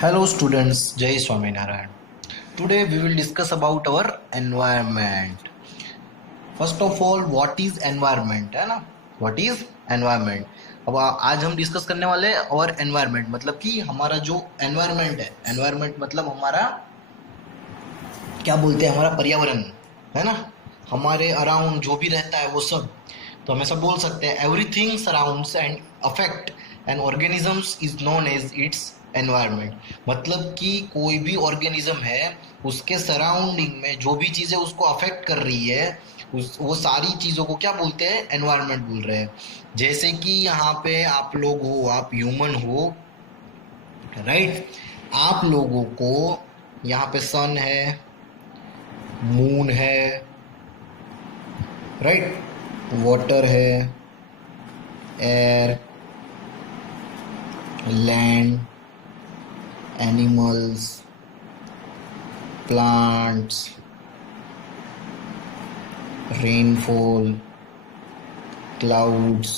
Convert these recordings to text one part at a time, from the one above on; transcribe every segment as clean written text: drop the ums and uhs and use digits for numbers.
Hello students, Jai Swaminarayan. Today we will discuss about our environment. First of all, what is environment है ना? What is environment? अब आज हम discuss करने वाले और एनवायरमेंट मतलब कि हमारा जो एनवायरमेंट है, एनवायरमेंट मतलब हमारा क्या बोलते हैं, हमारा पर्यावरण है ना, हमारे अराउंड जो भी रहता है वो सब। तो हम ऐसा बोल सकते हैं everything surrounds and affect an organisms is known as its environment. मतलब कि कोई भी ऑर्गेनिज्म है, उसके सराउंडिंग में जो भी चीजें उसको अफेक्ट कर रही है, वो सारी चीजों को क्या बोलते हैं, एनवायरनमेंट बोल रहे हैं। जैसे कि यहाँ पे आप लोग हो, आप ह्यूमन हो, राइट। आप लोगों को यहाँ पे सन है, मून है, राइट, वाटर है, air, land, animals, plants, rainfall, clouds.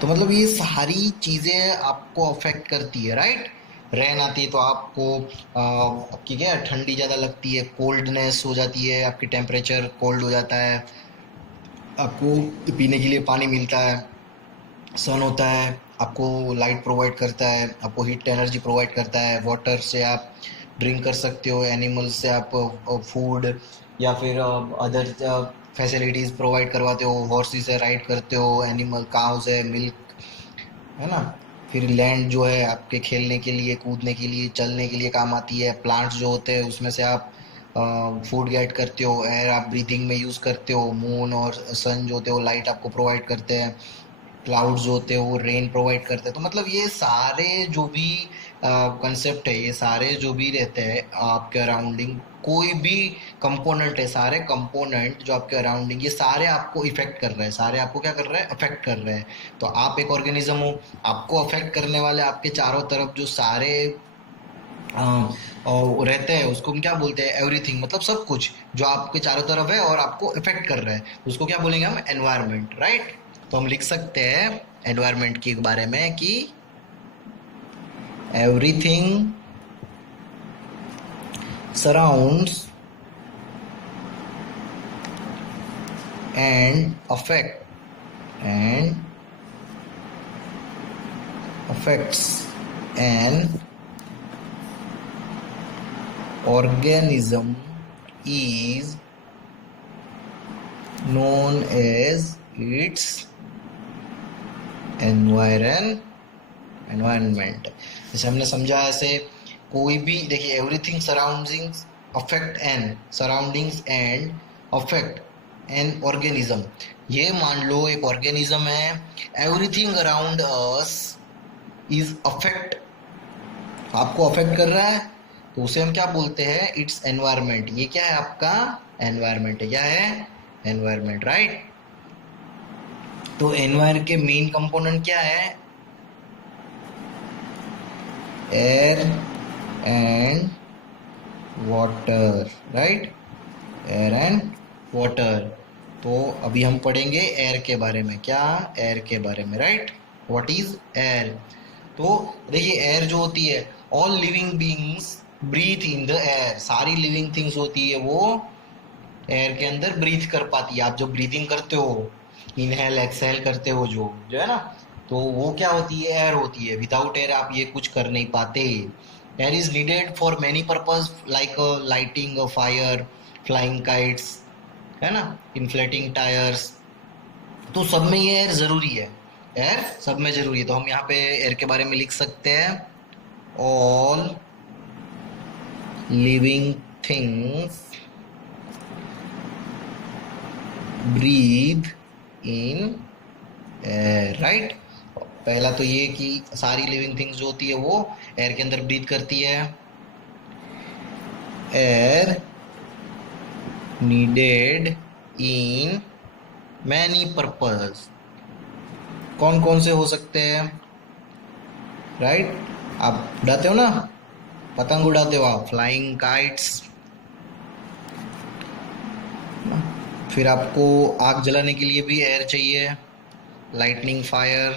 तो मतलब ये सारी चीजें आपको अफेक्ट करती है, राइट। रेन आती है तो आपको आपकी क्या ठंडी ज़्यादा लगती है, कोल्डनेस हो जाती है, आपकी टेम्परेचर कोल्ड हो जाता है, आपको पीने के लिए पानी मिलता है, सन होता है, आपको लाइट प्रोवाइड करता है, आपको हीट एनर्जी प्रोवाइड करता है, वाटर से आप ड्रिंक कर सकते हो, एनिमल्स से आप फूड या फिर अदर फैसिलिटीज़ प्रोवाइड करवाते हो, हॉर्सेस से राइड करते हो, एनिमल काउ से मिल्क, है ना। फिर लैंड जो है आपके खेलने के लिए, कूदने के लिए, चलने के लिए काम आती है। प्लांट्स जो होते हैं उसमें से आप फूड गेट करते हो, एयर आप ब्रीथिंग में यूज़ करते हो, मून और सन जो होते हो लाइट आपको प्रोवाइड करते हैं, क्लाउड्स जो होते हैं वो रेन प्रोवाइड करते हैं। तो मतलब ये सारे जो भी कंसेप्ट है, ये सारे जो भी रहते हैं आपके अराउंडिंग, कोई भी कंपोनेंट है, सारे कंपोनेंट जो आपके अराउंडिंग, ये सारे आपको इफेक्ट कर रहे हैं, सारे आपको क्या कर रहे हैं, अफेक्ट कर रहे हैं। तो आप एक ऑर्गेनिज्म हो, आपको अफेक्ट करने वाले आपके चारों तरफ जो सारे और रहते हैं उसको हम क्या बोलते हैं, एवरीथिंग, मतलब सब कुछ जो आपके चारों तरफ है और आपको इफेक्ट कर रहा है उसको क्या बोलेंगे हम, एनवायरनमेंट, राइट। तो हम लिख सकते हैं एनवायरनमेंट के बारे में कि everything surrounds and and affects an organism is known as its environment। जैसे हमने समझा, ऐसे कोई भी देखिए, everything surroundings affect an surroundings and affect an organism. ये मान लो एक ऑर्गेनिज्म है, everything around us is affect, आपको अफेक्ट कर रहा है, तो उसे हम क्या बोलते हैं, इट्स एनवायरमेंट। ये क्या है, आपका एनवायरमेंट है। क्या है, एनवायरमेंट, राइट। तो एनवायर के मेन कंपोनेंट क्या है, air and water, right, air and water. तो अभी हम पढ़ेंगे एयर के बारे में। क्या, एयर के बारे में, राइट। What is air. तो देखिए, एयर जो होती है, all living beings breathe in the air. सारी लिविंग थिंग्स होती है वो एयर के अंदर ब्रीथ कर पाती है। आप जब ब्रीदिंग करते हो, इनहेल एक्सहेल करते हो, जो जो है ना, तो वो क्या होती है, एयर होती है। विदाउट एयर आप ये कुछ कर नहीं पाते। Air is needed for many purpose like lighting a fire, flying kites, है ना, इन्फ्लेटिंग टायर्स। तो सब में ये एयर जरूरी है, एयर सब में जरूरी है। तो हम यहाँ पे एयर के बारे में लिख सकते हैं, all living things breathe in air, right. पहला तो ये कि सारी लिविंग थिंग्स जो होती है वो एयर के अंदर ब्रीथ करती है। Air needed in many purpose. कौन कौन से हो सकते हैं, राइट। आप उड़ाते हो ना, पतंग उड़ाते हो आप, फ्लाइंग काइट्स। फिर आपको आग जलाने के लिए भी एयर चाहिए, लाइटनिंग फायर,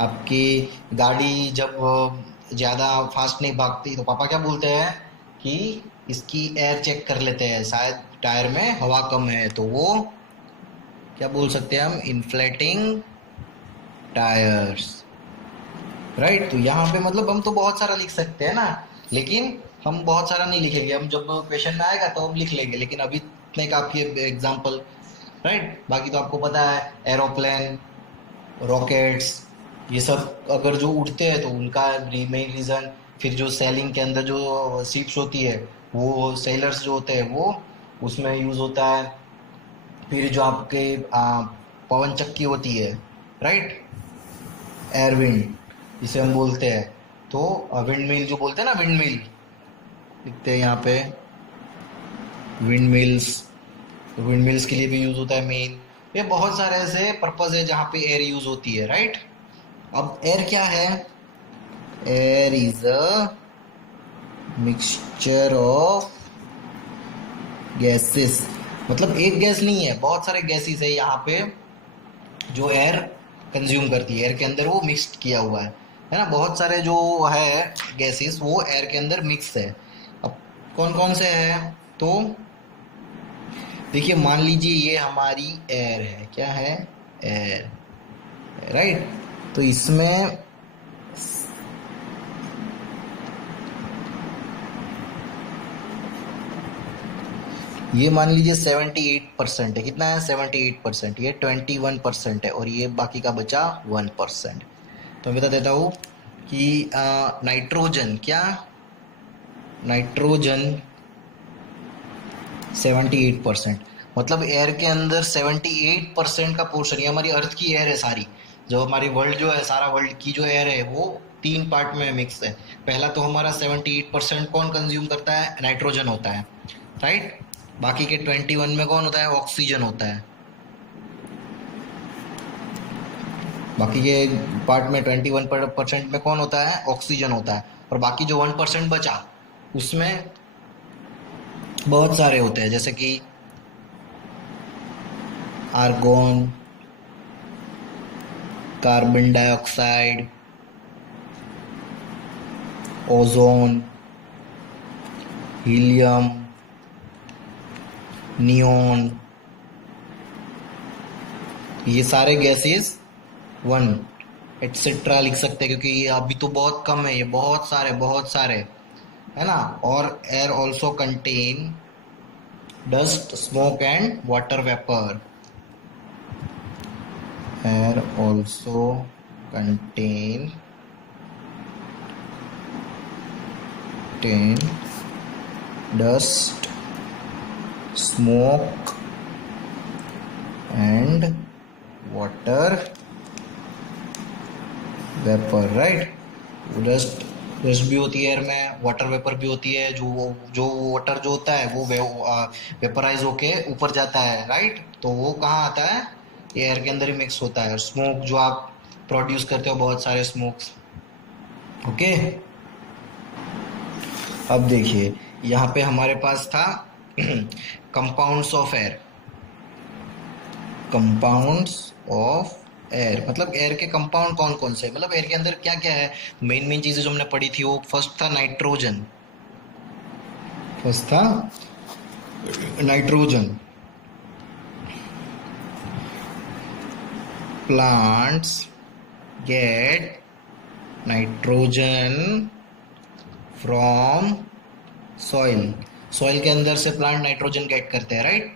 आपकी गाड़ी जब ज़्यादा फास्ट नहीं भागती तो पापा क्या बोलते हैं कि इसकी एयर चेक कर लेते हैं, शायद टायर में हवा कम है, तो वो क्या बोल सकते हैं हम, इन्फ्लेटिंग टायर्स, राइट। तो यहाँ पे मतलब हम तो बहुत सारा लिख सकते हैं ना, लेकिन हम बहुत सारा नहीं लिखेंगे, हम जब क्वेश्चन में आएगा तो हम लिख लेंगे, लेकिन अभी इतने काफी एग्जाम्पल, राइट। बाकी तो आपको पता है एरोप्लेन, रॉकेट्स, ये सब अगर जो उड़ते हैं तो उनका मेन रीजन, फिर जो सेलिंग के अंदर जो शिप्स होती है, वो सेलर्स जो होते हैं वो उसमें यूज होता है। फिर जो आपके पवन चक्की होती है, राइट, एयर विंड जिसे हम बोलते हैं, तो विंड मिल जो बोलते हैं ना, विंड मिल लिखते हैं यहाँ पे, विंड मिल्स, विंड मिल्स के लिए भी यूज होता है मेन। ये बहुत सारे ऐसे पर्पज है जहाँ पे एयर यूज होती है, राइट। अब एयर क्या है, air is a mixture of gases, मतलब एक गैस नहीं है, बहुत सारे गैसेस है यहाँ पे जो एयर कंज्यूम करती है, एयर के अंदर वो मिक्स किया हुआ है ना, बहुत सारे जो है गैसेस वो एयर के अंदर मिक्स है। अब कौन कौन से है, तो देखिए मान लीजिए ये हमारी एयर है, क्या है, एयर, राइट। तो इसमें ये मान लीजिए 78% है, कितना है 78%, ये 21% है, और ये बाकी का बचा 1%। तो मैं बता देता हूँ कि नाइट्रोजन, क्या, नाइट्रोजन 78%, मतलब एयर के अंदर 78% का पोर्शन, ये हमारी अर्थ की एयर है सारी, जो हमारी वर्ल्ड जो है, सारा वर्ल्ड की जो एयर है वो तीन पार्ट में मिक्स है। पहला तो हमारा 78% कौन कंज्यूम करता है, नाइट्रोजन होता है, राइट। बाकी के 21 में कौन होता है, ऑक्सीजन होता है। बाकी के पार्ट में 21% में कौन होता है, ऑक्सीजन होता है, और बाकी जो 1% बचा उसमें बहुत सारे होते हैं, जैसे कि argon, carbon dioxide, ozone, helium, neon, ये सारे गैसेस, वन, एटसेट्रा लिख सकते हैं, क्योंकि ये अभी तो बहुत कम है, ये बहुत सारे है ना। और air also contain dust, smoke and water vapour, air also contain dust, smoke and water vapour, right. Dust, dust भी होती है एयर में, वाटर वेपर भी होती है, जो वाटर जो होता है वो वेपराइज होके ऊपर जाता है, राइट। तो वो कहाँ आता है, ये एयर के अंदर ही मिक्स होता है। स्मोक जो आप प्रोड्यूस करते हो, बहुत सारे स्मोक्स, ओके। अब देखिए यहाँ पे हमारे पास था compounds of air, compounds of air, मतलब एयर के कंपाउंड कौन कौन से, मतलब एयर के अंदर क्या क्या है। मेन मेन चीजें जो हमने पढ़ी थी, वो फर्स्ट था नाइट्रोजन, फर्स्ट था nitrogen. Plants get nitrogen from soil, soil के अंदर से प्लांट नाइट्रोजन गेट करते हैं, राइट।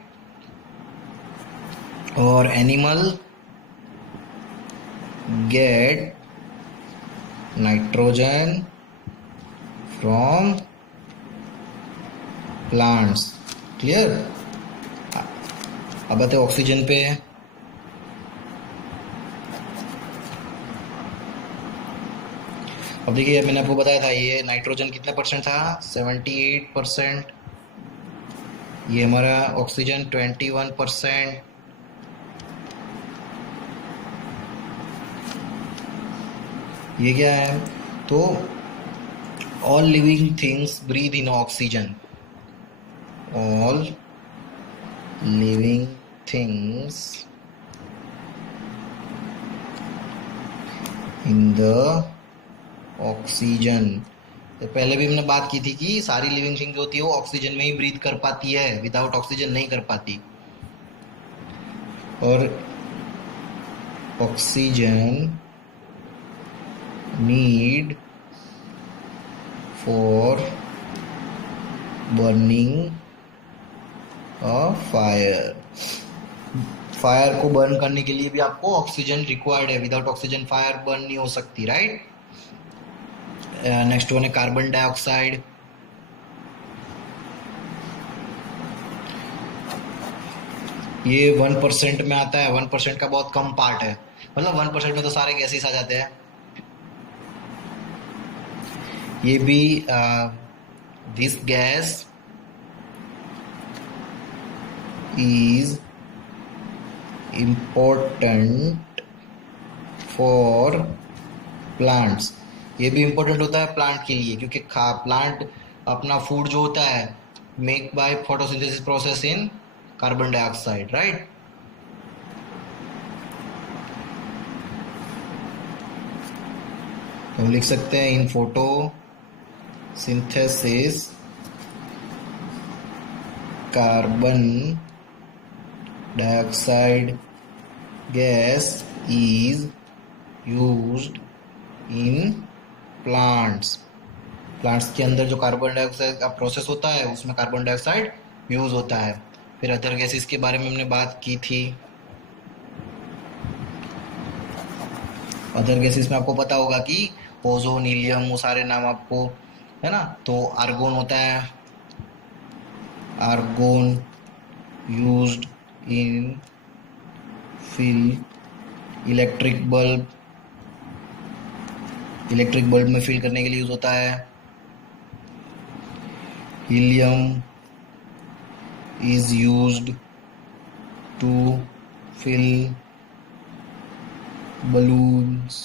और animal gate nitrogen from plants, clear. अब आते ऑक्सीजन पे। अब देखिए मैंने आपको बताया था ये नाइट्रोजन कितने परसेंट था, 78%, ये हमारा ऑक्सीजन 21%, ये क्या है, तो all living things breathe in oxygen, all living things in the oxygen. तो पहले भी हमने बात की थी कि सारी लिविंग थिंग जो होती है वो ऑक्सीजन में ही ब्रीथ कर पाती है, विदाउट ऑक्सीजन नहीं कर पाती। और oxygen need for burning a fire. Fire को बर्न करने के लिए भी आपको ऑक्सीजन रिक्वायर्ड है, विदाउट ऑक्सीजन फायर बर्न नहीं हो सकती, राइट। नेक्स्ट वन है कार्बन डाइऑक्साइड। ये 1% में आता है, 1% का बहुत कम पार्ट है, मतलब 1% में तो सारे गैसेस आ जाते हैं। ये भी this gas is important for plants. ये भी इम्पोर्टेंट होता है प्लांट के लिए, क्योंकि प्लांट अपना फूड जो होता है make by photosynthesis process in carbon dioxide, right. हम लिख सकते हैं in photosynthesis carbon dioxide gas is used in plants. प्लांट्स के अंदर जो कार्बन डाइऑक्साइड का प्रोसेस होता है उसमें कार्बन डाइऑक्साइड यूज होता है। फिर अदर गैसेस के बारे में हमने बात की थी। अदर गैसेस में आपको पता होगा कि ओजोन, हीलियम, वो सारे नाम आपको है ना। तो आर्गोन होता है, argon used in fill electric bulb. Electric bulb में फिल करने के लिए यूज होता है। Helium is used to fill balloons.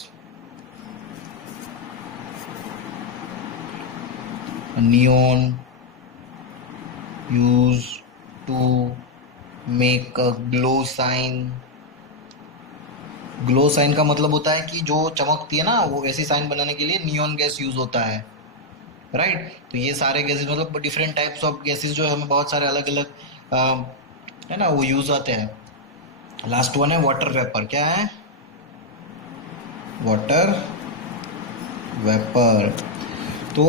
Neon used to make a glow sign. Glow sign का मतलब होता है कि जो चमकती है ना, वो वैसी साइन बनाने के लिए नियॉन गैस यूज होता है, राइट। तो ये सारे गैसेस मतलब डिफरेंट टाइप्स ऑफ गैसेस जो है हमें बहुत सारे अलग अलग है ना वो यूज आते हैं। लास्ट वन है वाटर वेपर। क्या है? Water vapour. तो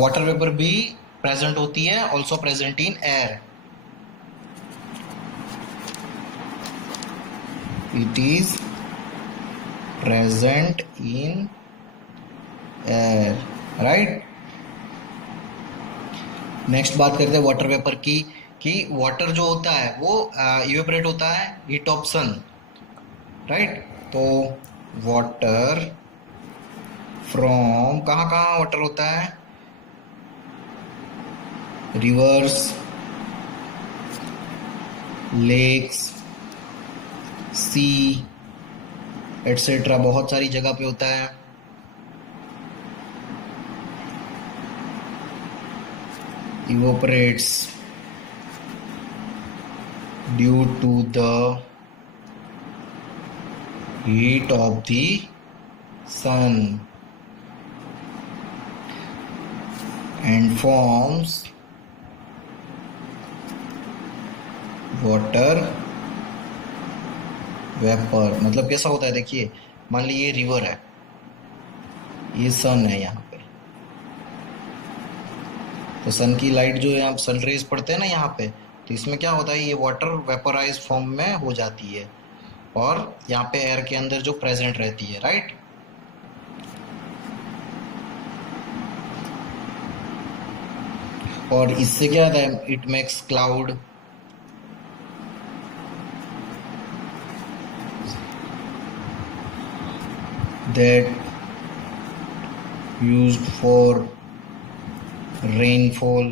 वाटर वेपर भी प्रेजेंट होती है, also present in air. It is present in air, right. Next बात करते हैं वाटर वेपर की, कि वाटर जो होता है वो इवेपोरेट होता है हीट ऑफ सन, राइट। तो वाटर फ्रॉम कहाँ कहाँ वाटर होता है? रिवर्स, लेक्स, सी एटसेट्रा, बहुत सारी जगह पे होता है। evaporates due to the heat of the sun and forms water vapour. मतलब कैसा होता है देखिए, मान लीजिए ये रिवर है, ये सन है यहाँ पे। तो सन की लाइट जो यहाँ सन रेज पड़ते हैं ना यहाँ पे, तो इसमें क्या होता है, ये वाटर वेपराइज फॉर्म में हो जाती है और यहाँ पे एयर के अंदर जो प्रेजेंट रहती है, राइट। और इससे क्या होता है, it makes cloud. that used for rainfall,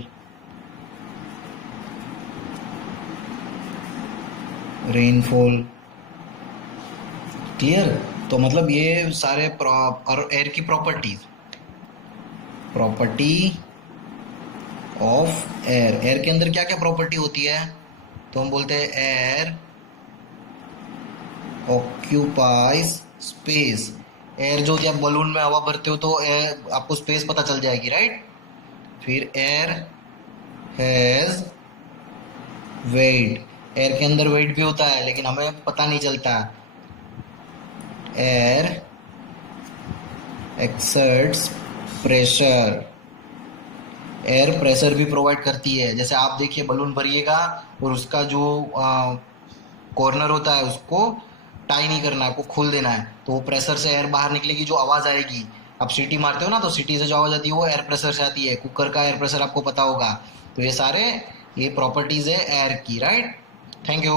clear. तो मतलब ये सारे और एयर की प्रॉपर्टी ऑफ एयर। एयर के अंदर क्या क्या प्रॉपर्टी होती है? तो हम बोलते हैं एयर ऑक्यूपाइज स्पेस। एयर जो जब बलून में हवा भरते हो तो एयर आपको स्पेस पता चल जाएगी, राइट। फिर एयर हैज वेट, एयर के अंदर वेट भी होता है लेकिन हमें पता नहीं चलता। Air exerts pressure, air pressure भी प्रोवाइड करती है। जैसे आप देखिए बलून भरिएगा और उसका जो कॉर्नर होता है उसको टाई नहीं करना है, आपको खोल देना है, तो वो प्रेशर से एयर बाहर निकलेगी, जो आवाज आएगी। आप सीटी मारते हो ना, तो सीटी से जो आवाज आती है वो एयर प्रेशर से आती है। कुकर का एयर प्रेशर आपको पता होगा। तो ये सारे ये प्रॉपर्टीज है एयर की, राइट। Thank you.